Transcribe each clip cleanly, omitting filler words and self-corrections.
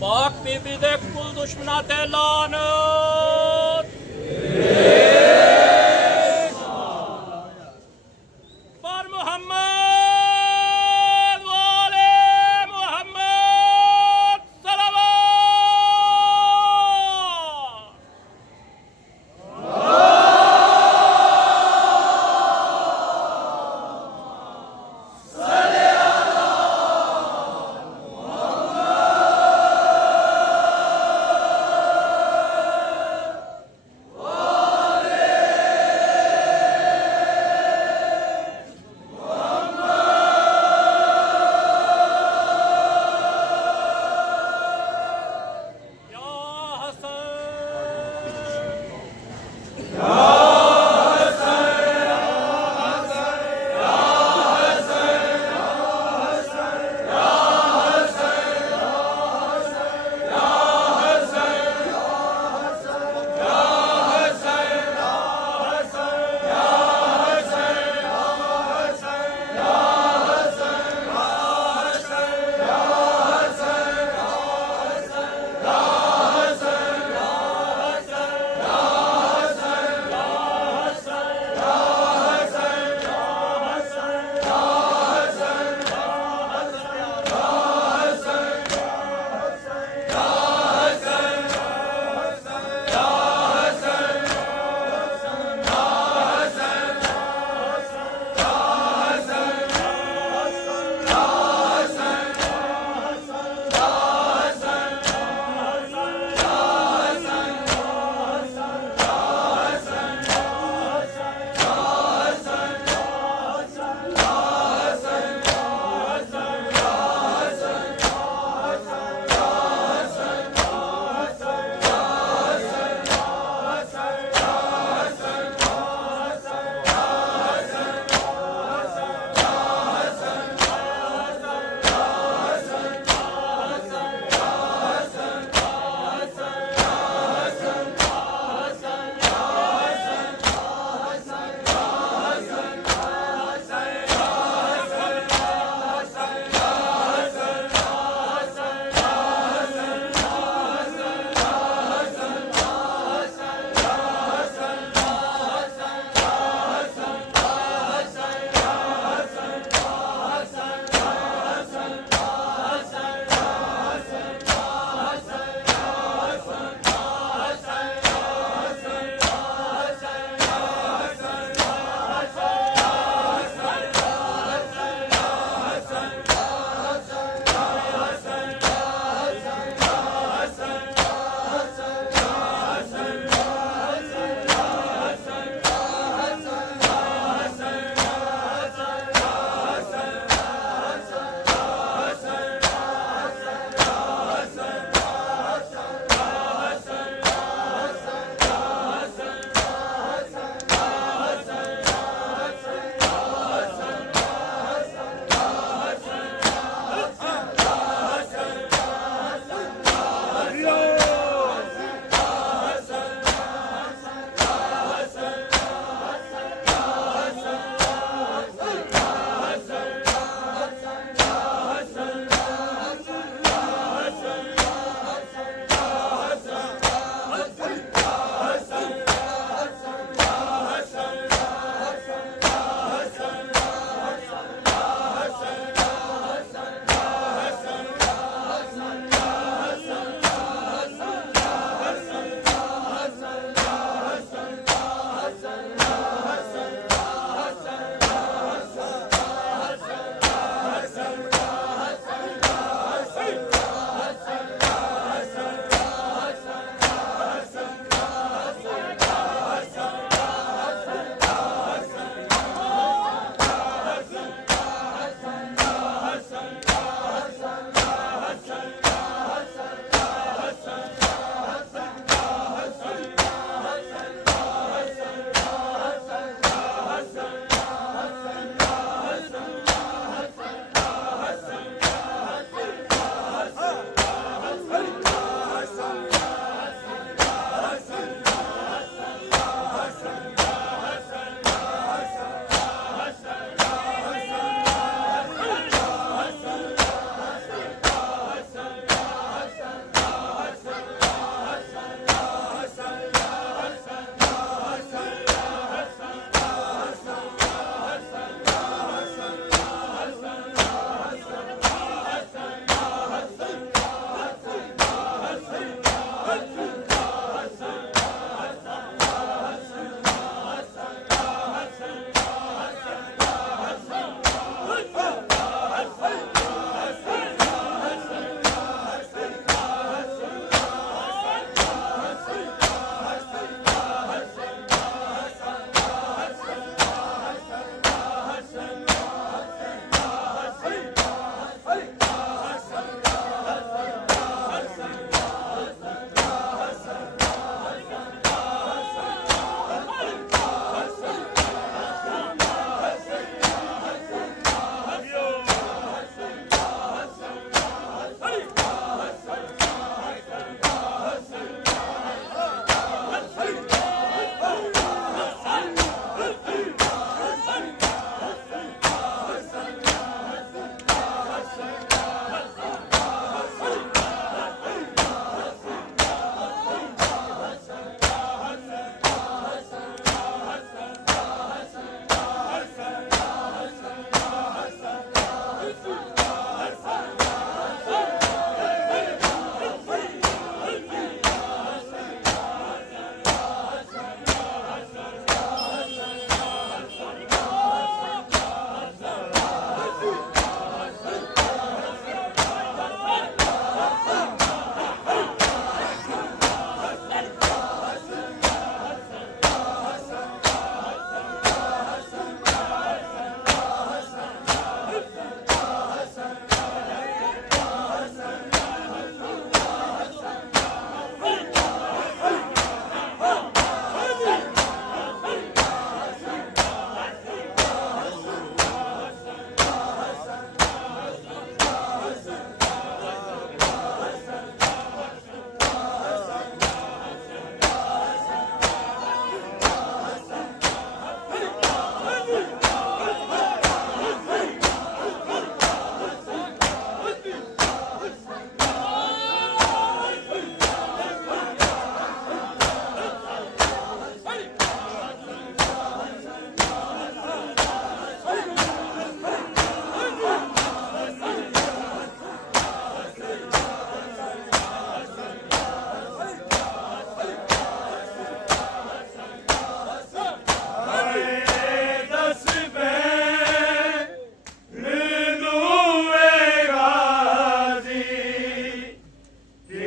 पाक बीबी दे कुल दुश्मना ते लानत। पर मुहम्मद वाले मुहम्मद सलावत।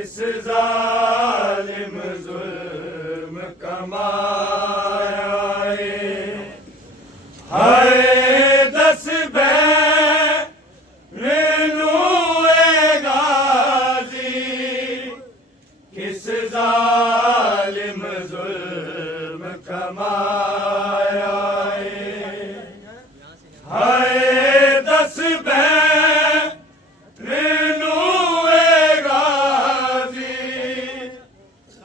किस जालिम जुल्म कमाया हाय दस बैनुए गाजी किस जालिम जुल्म कमाया हाय दस बैनुए गाजी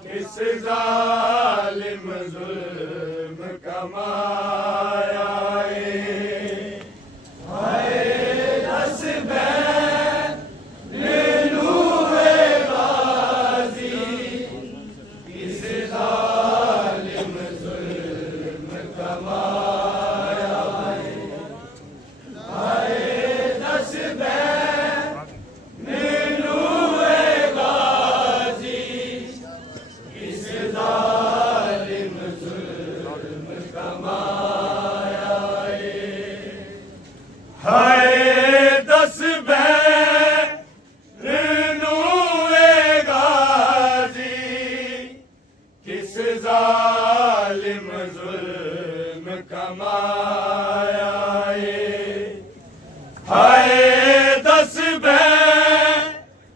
किस जालिम जुल्म कमाया हाय दस बैनुए गाजी किस जालिम जुल्म कमाया हाय दस बैनुए गाजी किस जालिम जुल्म कमाया हाय दस बैनुए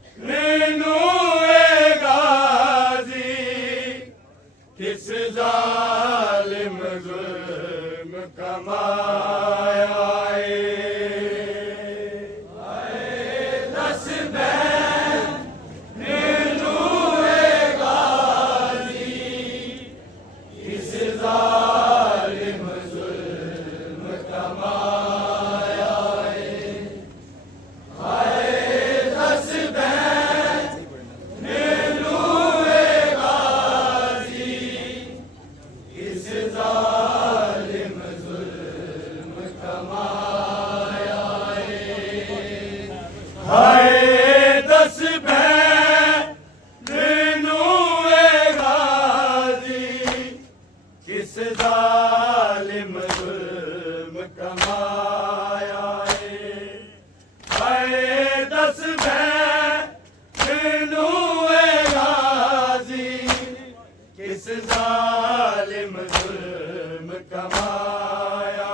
गाजी किस जालिम जुल्म कमाया हाय दस बैनुए गाजी किस जालिम जुल्म कमाया जालिम जुल्म कमाया हाय दस बैनुए गाजी किस जालिम जुल्म कमाया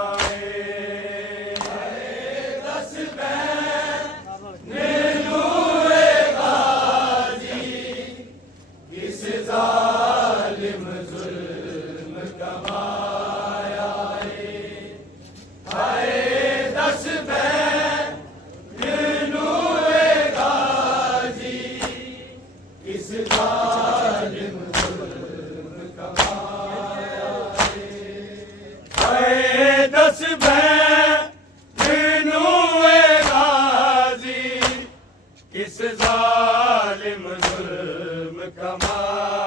हाय दस बैनुए गाजी किस जालिम जुल्म कमाया हाय दस बैनुए गाजी किस जालिम जुल्म कमाया हाय दस बैनुए गाजी किस जालिम जुल्म कमाया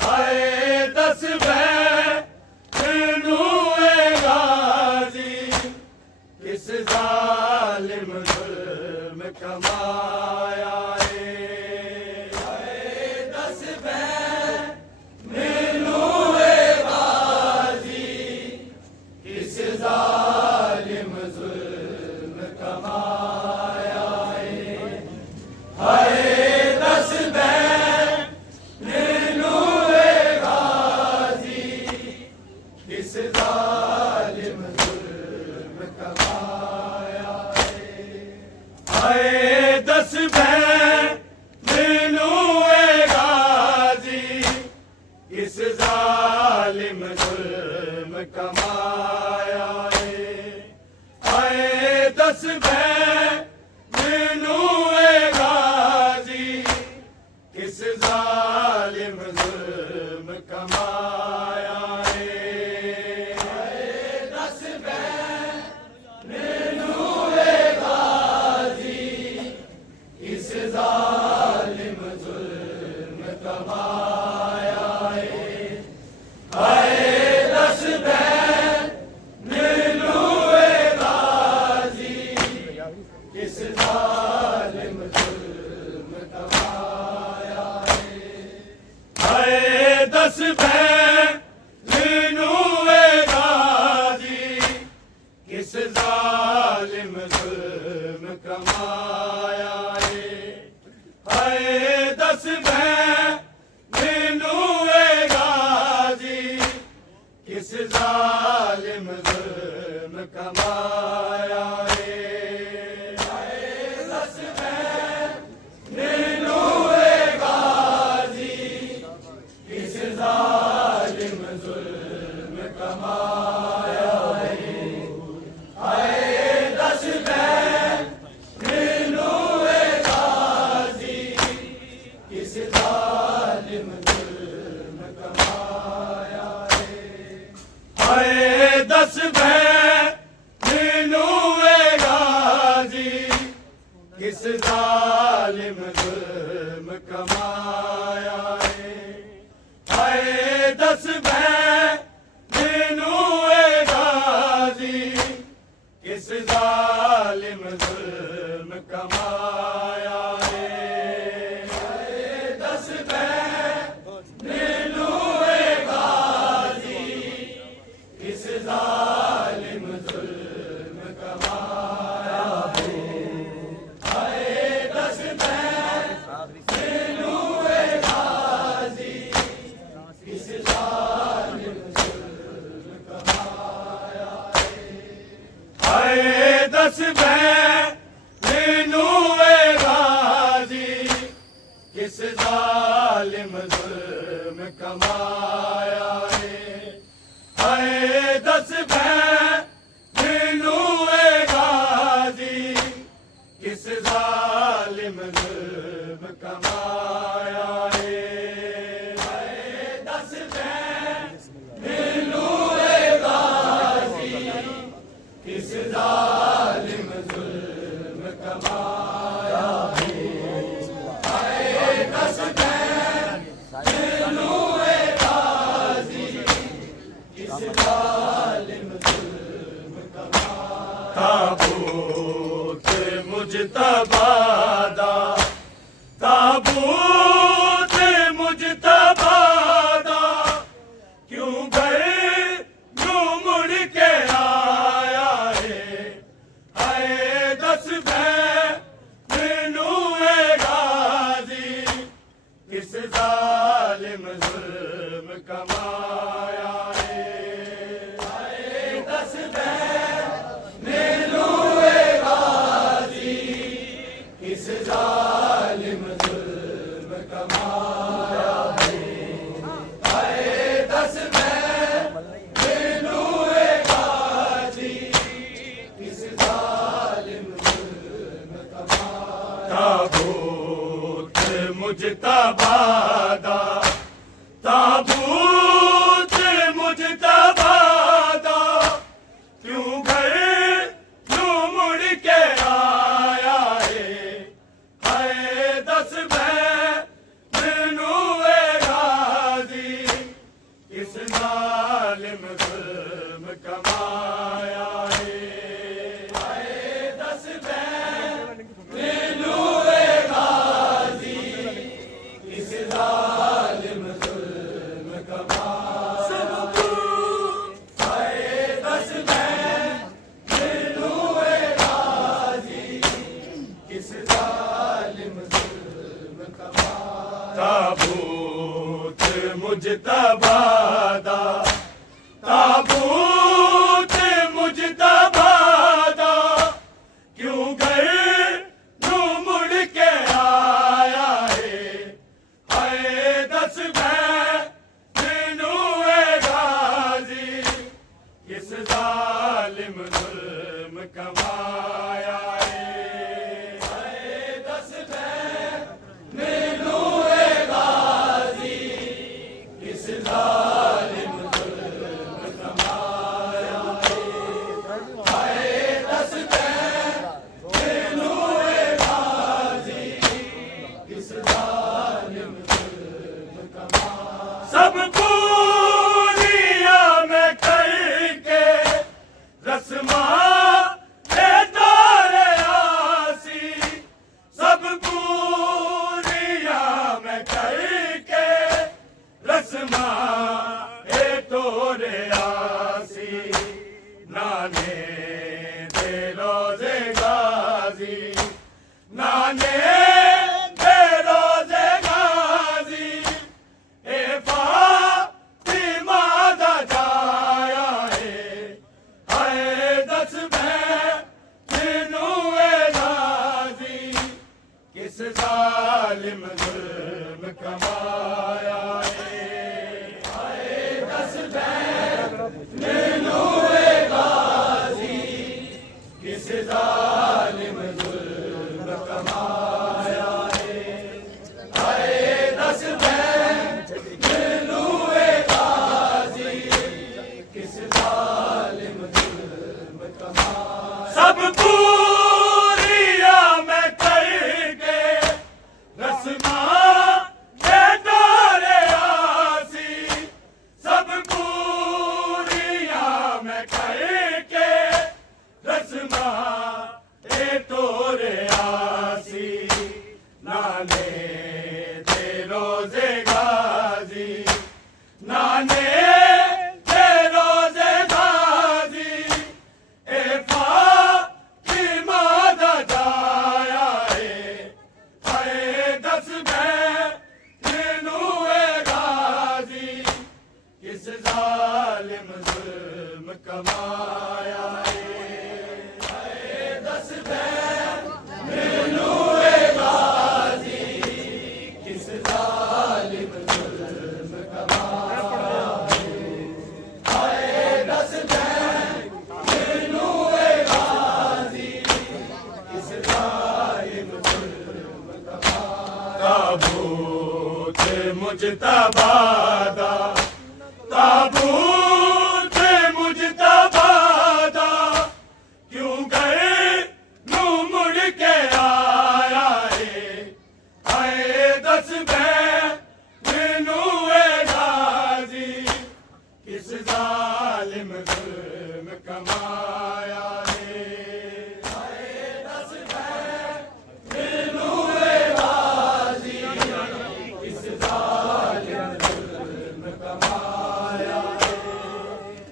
हाय दस बैनुए गाजी किस जालिम जुल्म कमाया हाय दस बैनुए गाजी किस जालिम जुल्म कमाया हाय दस बैनुए गाजी किस जालिम जुल्म कमाया हाय दस बैनुए गाजी किस जालिम जुल्म कमाया हाय दस बैनुए गाजी किस जालिम जुल्म कमाया हाय दस बैनुए गाजी किस जालिम जुल्म कमाया हाय दस मैनू ए गाजी किस जालिम जुल्म कमाया रे हाय दस मैनू ए गाजी किस जालिम जुल्म कमाया रे हाय दस मैनू ए गाजी किस जालिम जुल्म कमाया रे हाय दस मैनू ए गाजी किस जालिम जुल्म कमाया रे हाय दस मैनू ए गाजी किस जालिम जुल्म कमाया रे हाय दस मैनू ए गाजी किस जालिम जुल्म कमाया रे हाय दस मैनू ए गाजी किस जालिम जुल्म कमाया रे हाय दस मैनू ए गाजी किस जालिम जुल्म कमाया रे हाय दस मैनू ए गाजी किस जालिम जुल्म कमाया रे हाय दस मैनू ए गाजी किस जालिम जुल्म कमाया रे हाय दस मैनू ए गाजी किस जालिम जुल्म कमाया ताबूत मुजतबादा ताबूत मुजतबादा क्यों गए यूं मुड़ के आया है हाय दस मैनू ए गाजी किस जालिम जुल्म कमाया रे हाय दस मैनू ए गाजी किस जालिम जुल्म कमाया रे हाय दस मैनू ए गाजी किस जालिम जुल्म कमाया ताबूत मुजतबादा ताबूत मुजतबादा क्यों गए यूं मुड़ के आया है हाय दस मैनू ए गाजी किस जालिम जुल्म कमाया है हाय दस मैनू ए गाजी किस जालिम जुल्म कमाया हाय दस मैनू ए गाजी किस जालिम जुल्म कमाया ताबूत मुजतबादा ताबूत मुजतबादा क्यों गए यूं मुड़ के आया है हाय दस मैनू ए गाजी किस जालिम जुल्म कमाया रे हाय दस मैनू ए गाजी किस जालिम जालिम जुल्म कमाया है। हाय दस मैनू गाजी किस जालिम जुल्म कमाया है। हाय दस मैनू गाजी किस जालिम जुल्म कमाया। सब पूरिया मैं करके रस्मा के डोरे आसी। सब पूरिया मैं करके रस्मा के डोरे आसी। नाने दे रोजे गाजी नाने दे रोजे गाजी ए फातिमा दा जाया है। हाय दस मैनू गाजी किस जालिम जुल्म कमाया है। हाय दस मैनू गाजी किस जालिम जुल्म कमाया है। हाय दस मैनू गाजी किस जालिम जुल्म कमाया। ताबूत मुजतबादा ताबूत मुजतबादा क्यों गए नू मुड़ के आया है। हाय दस मैनू गाजी किस जालिम जुल्म कमाया है। हाय दस मैनू गाजी किस जालिम जुल्म कमाया है।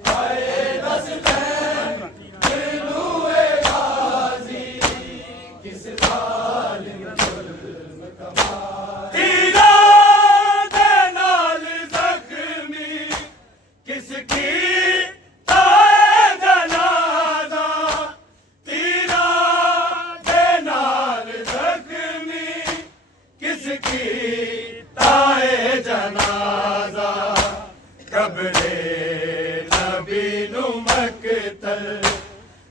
हाय दस मैनू गाजी किस जालिम जुल्म कमाया। तीरा दे नाल जख्मी किसकी ताए जनाजा। तीरा दे नाल जख्मी किसकी ताए जनाजा। कब्रे नबी नु मकतल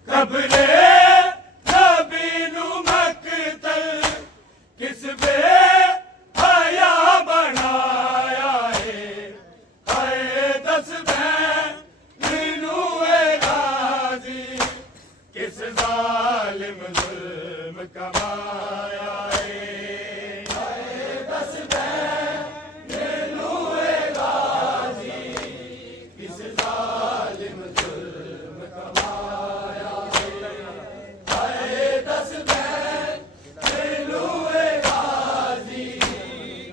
कब्रे नबी नु मकतल किस बे हया बनाया है। हाय दस मैनू गाजी किस जालिम जुल्म कमाया है। हाय दस मैनू गाजी किस जालिम जुल्म कमाया है। हाय दस मैनू गाजी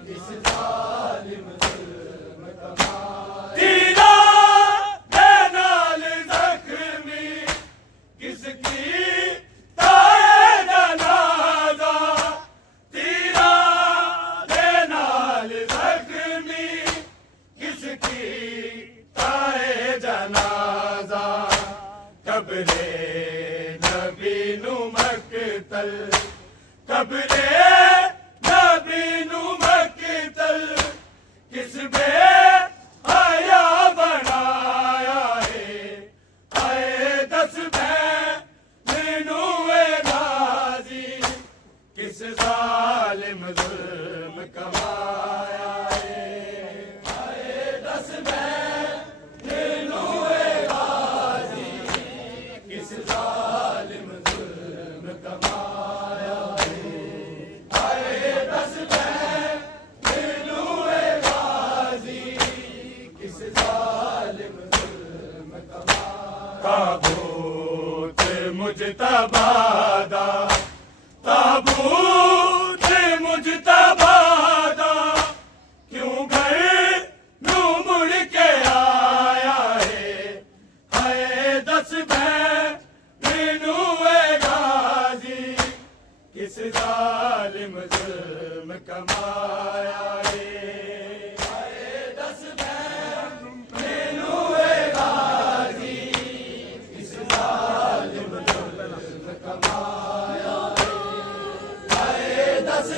किस जालिम जुल्म कमाया। तीरा दे नाल जख्मी किसकी ताए जनाजा। तीरा दे नाल जख्मी किसकी ताए जनाजा। कब्रे नबी नु मकतल कब्रे नबी नु मकतल किस बे हया बनाया है। हाय दस मैनू गाजी किस जालिम जुल्म कमाया है। हाय दस मैनू गाजी किस जालिम जुल्म कमाया है। हाय दस मैनू गाजी किस जालिम जुल्म कमाया। ताबूत मुजतबादा ताबूत मुजतबादा क्यों गए नू मुड़ के आया है। हाय दस मैनू गाजी किस जालिम जुल्म कमाया है। हाय दस मैनू गाजी किस जालिम जुल्म कमाया है। हाय दस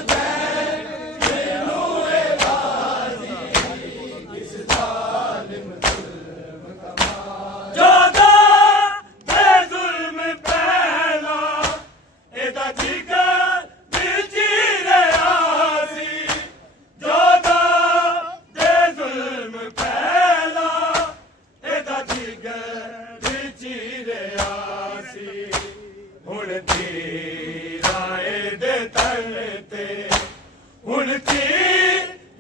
थी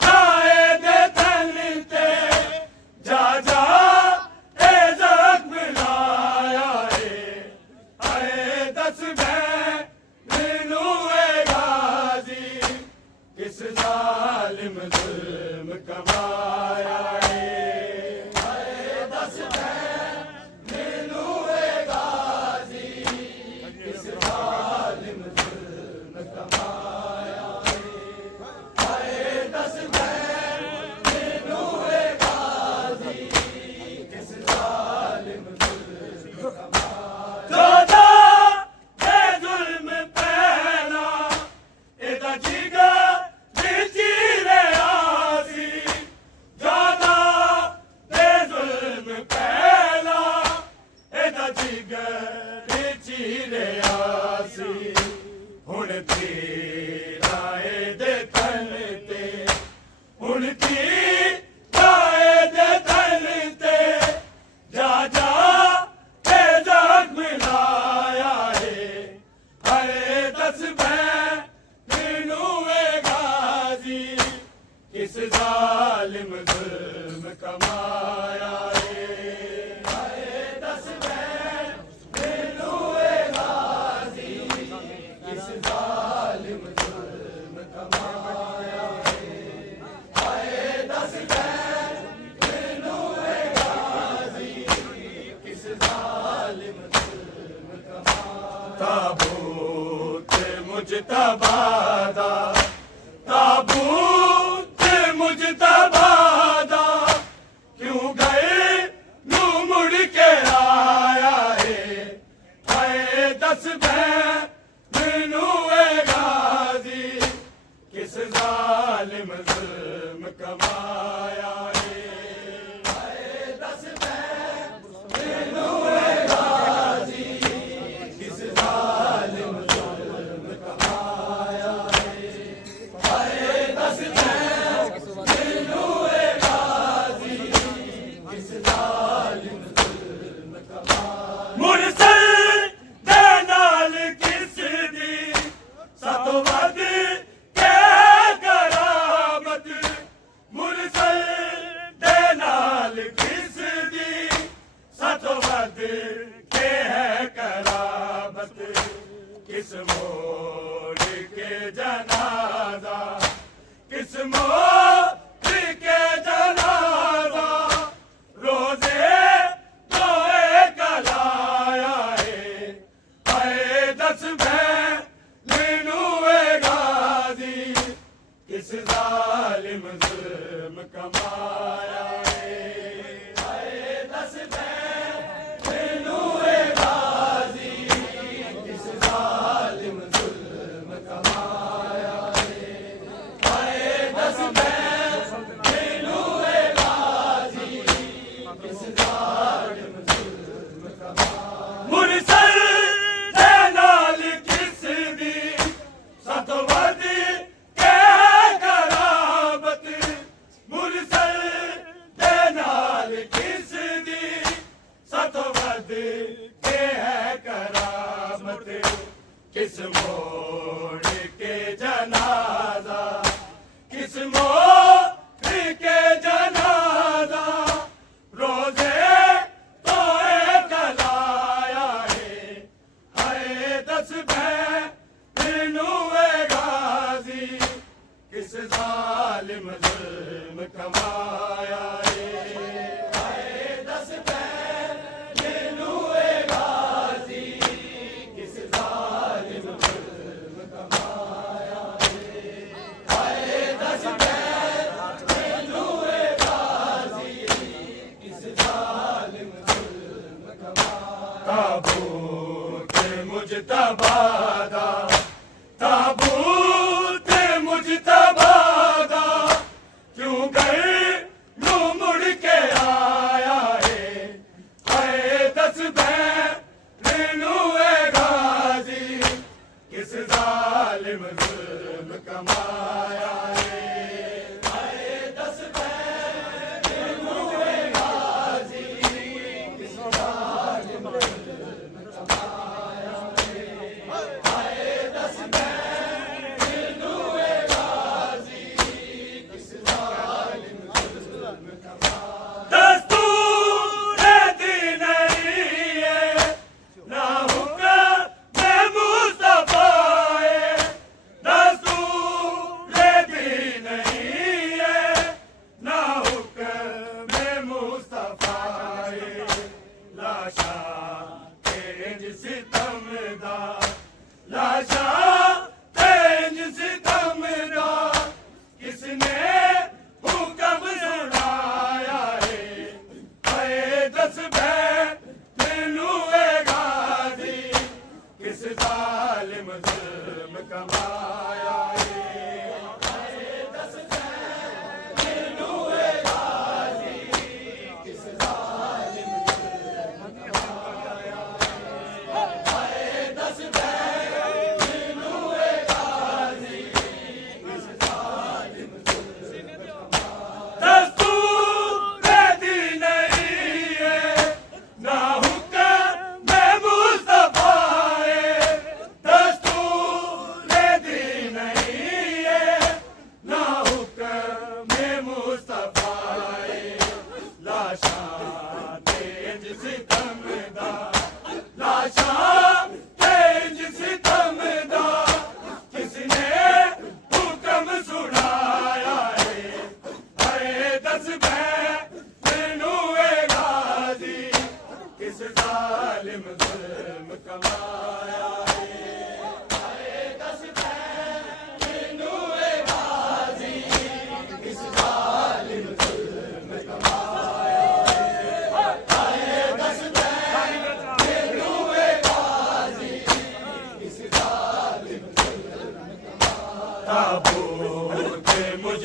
लाए दे तन ते जा जा ए जख्म लाया है दस मैनू ए गाजी किस जालिम जुल्म कमाया है दस मैनू ए गाजी किस जालिम जुल्म कमाया है दस मैनू ए गाजी किस जालिम जुल्म कमाया ए जुल्म पहला एदा जिगा जी रहा सी ज्यादा ए जुल्म पहला एदा जिगा जी रहा सी हुण तेरा दे तन ते हुण तेरा दे तन ते जा जा ए जख्म लाया है दस मैनू ए गाजी किस जालिम जुल्म कमाया है दस मैनू ए गाजी किस जालिम जुल्म कमाया है दस मैनू ए गाजी किस जालिम जुल्म कमाया ताबूत मुजतबादा ताबूत मुजतबादा क्यों गए नू मुड़ के आया है दस मैनू ए गाजी किस जालिम जुल्म कमाया है दस मैनू ए गाजी किस जालिम जुल्म कमाया है दस मैनू ए गाजी किस जालिम जुल्म कमाया मुरसल दे नाल किस दी सतो वध के करामत मुरसल दे नाल किस दी सतो वध के है करामत किस मोड़ के जनाजा किस मोड़ के जनाजा रोजे रोए कलाया है दस मैनू ए गाजी किस जालिम जुल्म कमाया है दस मैनू ए गाजी किस जालिम जुल्म कमाया है दस मैनू ए गाजी किस जालिम जुल्म कमाया मुरसल दे नाल किस दी सतो वध के करामत मुरसल दे नाल किस दी सतो वध के है करामत किस मोड़ के जनाजा किस मोड़ के जनाजा रोजे तो कलाया है दस मैनू ए गाजी किस जालिम जुल्म कमाया है दस मैनू ए गाजी किस जालिम जुल्म कमाया है दस मैनू ए गाजी किस जालिम जुल्म कमाया ताबूत मुजतबादा ताबूत मुजतबादा क्यों गए नू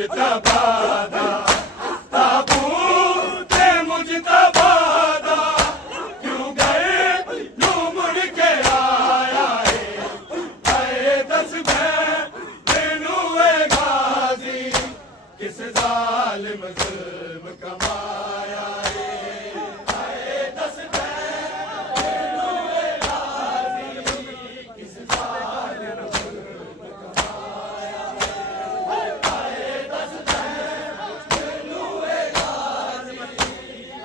मुजतबा दा ताबूत मुजतबा दा क्यों गए नू मुड़ के आया है दस मैनू ए गाजी किस जालिम जुल्म कमाया है दस मैनू ए गाजी किस जालिम जुल्म कमाया है दस मैनू ए गाजी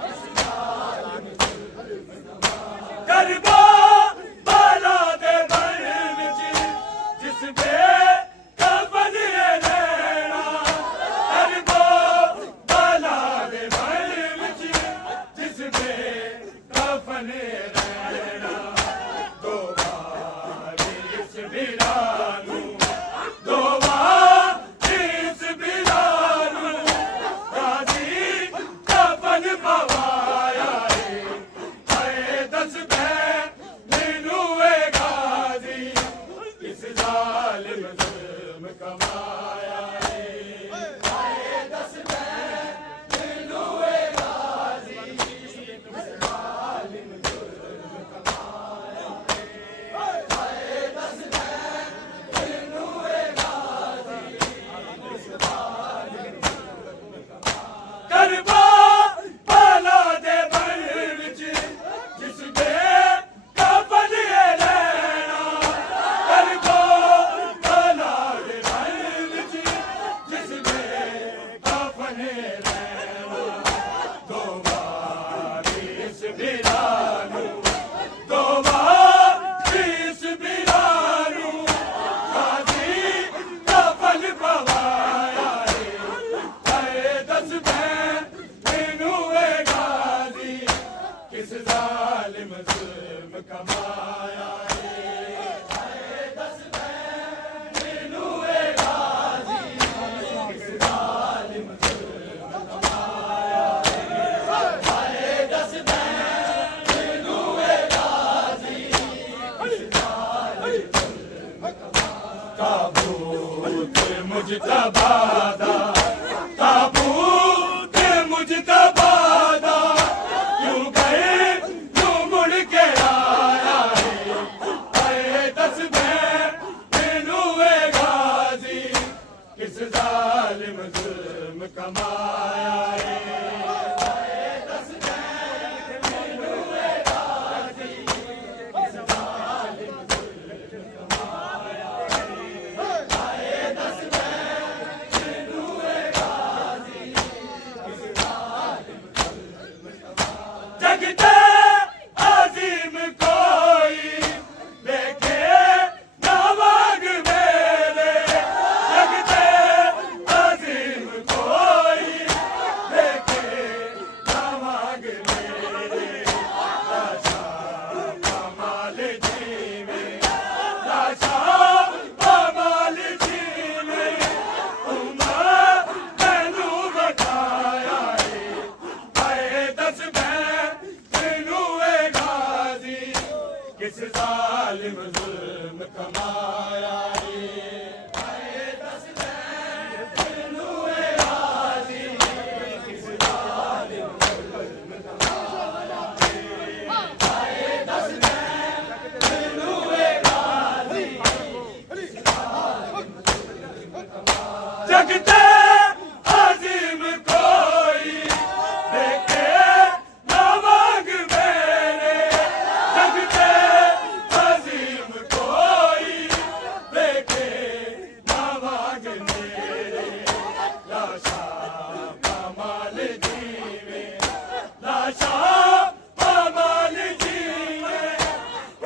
किस जालिम जुल्म कमाया करबा बाला दे बन विच जिस बे कफन रहना करबा बाला दे बन विच जिस बे कफन रहना दो वारिस बिरानू दो वारिस बिरानू गाजी कफन पवाया है दस मैनू ए गाजी किस जालिम जुल्म कमाया है दस मैनू ए गाजी किस जालिम जुल्म कमाया है दस मैनू ए गाजी किस जालिम जुल्म कमाया करबा बाला दे बन विच जिस बे कफन रहना करबा बाला दे बन विच जिस बे कफन रहना दो वारिस बिरानू दो वारिस बिरानू गाजी कफन पवाया है दस मैनू ए गाजी किस जालिम जुल्म कमाया है दस मैनू ए गाजी किस जालिम जुल्म कमाया है दस मैनू ए गाजी किस जालिम जुल्म कमाया ताबूत मुजतबा दा ताबूत मुजतबा दा क्यों गए नू मुड़ के आया है दस मैनू ए गाजी किस जालिम जुल्म कमाया है दस मैनू ए गाजी किस जालिम जुल्म कमाया है दस मैनू ए गाजी किस जालिम जुल्म कमाया जगते अजीम कोई देखे ना वाग मेरे जगते अजीम कोई देखे ना वाग मेरे लाशा कमाल जीवे लाशा कमाल जीवे उमर मैनू बताया है दस मैनू ए गाजी किस जालिम जुल्म कमाया है दस मैनू ए गाजी किस जालिम जुल्म कमाया है दस मैनू ए गाजी किस जालिम जुल्म कमाया जगते अजीम कोई देखे ना वाग मेरे जगते अजीम कोई देखे ना वाग मेरे लाशा कमाल जीवे लाशा कमाल जीवे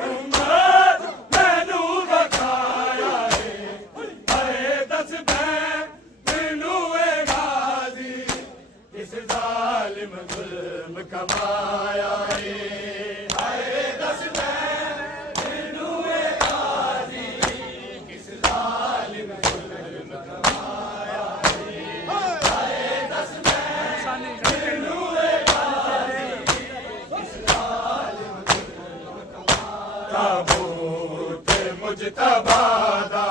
उमर मैनू बताया है दस मैनू ए गाजी किस जालिम जुल्म कमाया है दस मैनू ए गाजी किस जालिम जुल्म कमाया है दस मैनू ए गाजी किस जालिम जुल्म कमाया ताबूत मुजतबा दा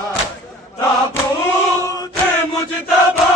ताबूत मुजतबा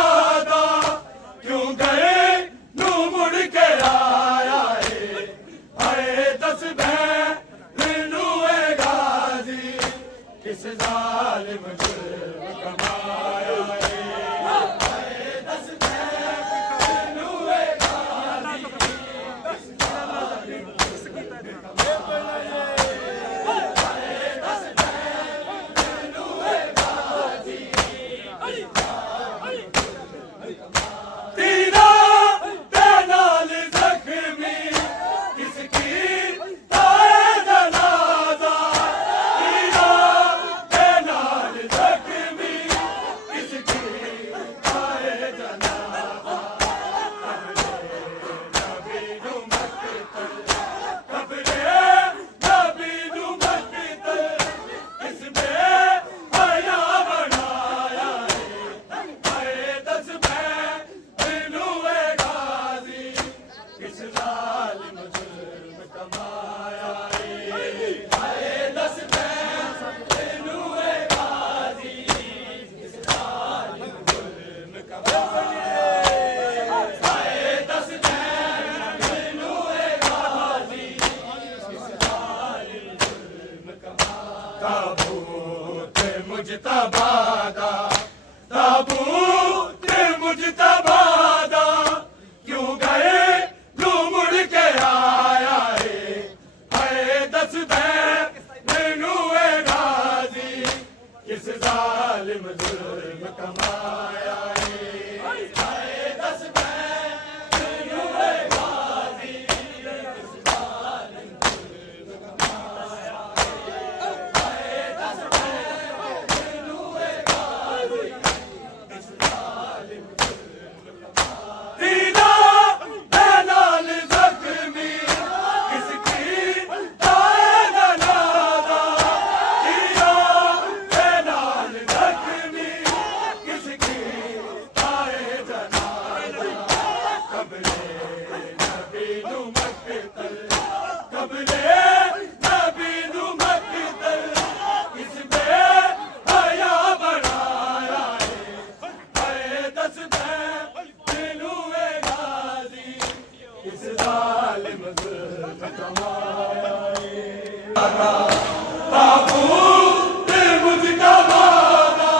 ताबूत मुझका वादा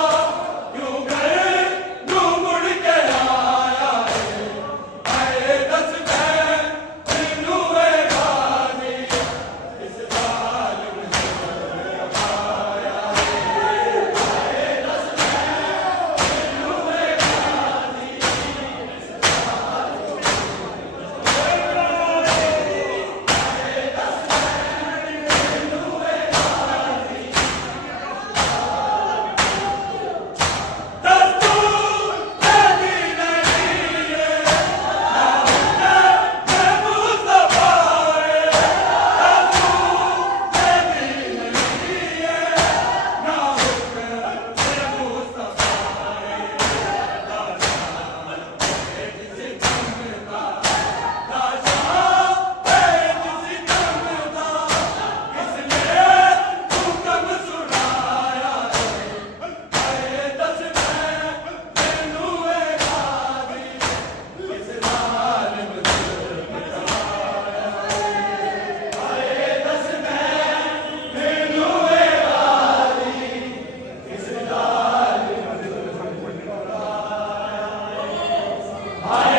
क्यों गए यूं मुड़ के आया है आए दस मैं तेनू ए गानी इस जालिम ने आया है आए दस मैं तेनू ए गानी इस दस्तूर तेरी नहीं है ना मैं मुस्तफा है दस्तूर तेरी नहीं है ना मैं मुस्तफा है किसी जमदा राजा किसी जमदा किसने हुक्म सुनाया है दस मैं तेनू ए गानी इस जालिम ने आया है दस मैं तेनू ए गानी इस जालिम ने आया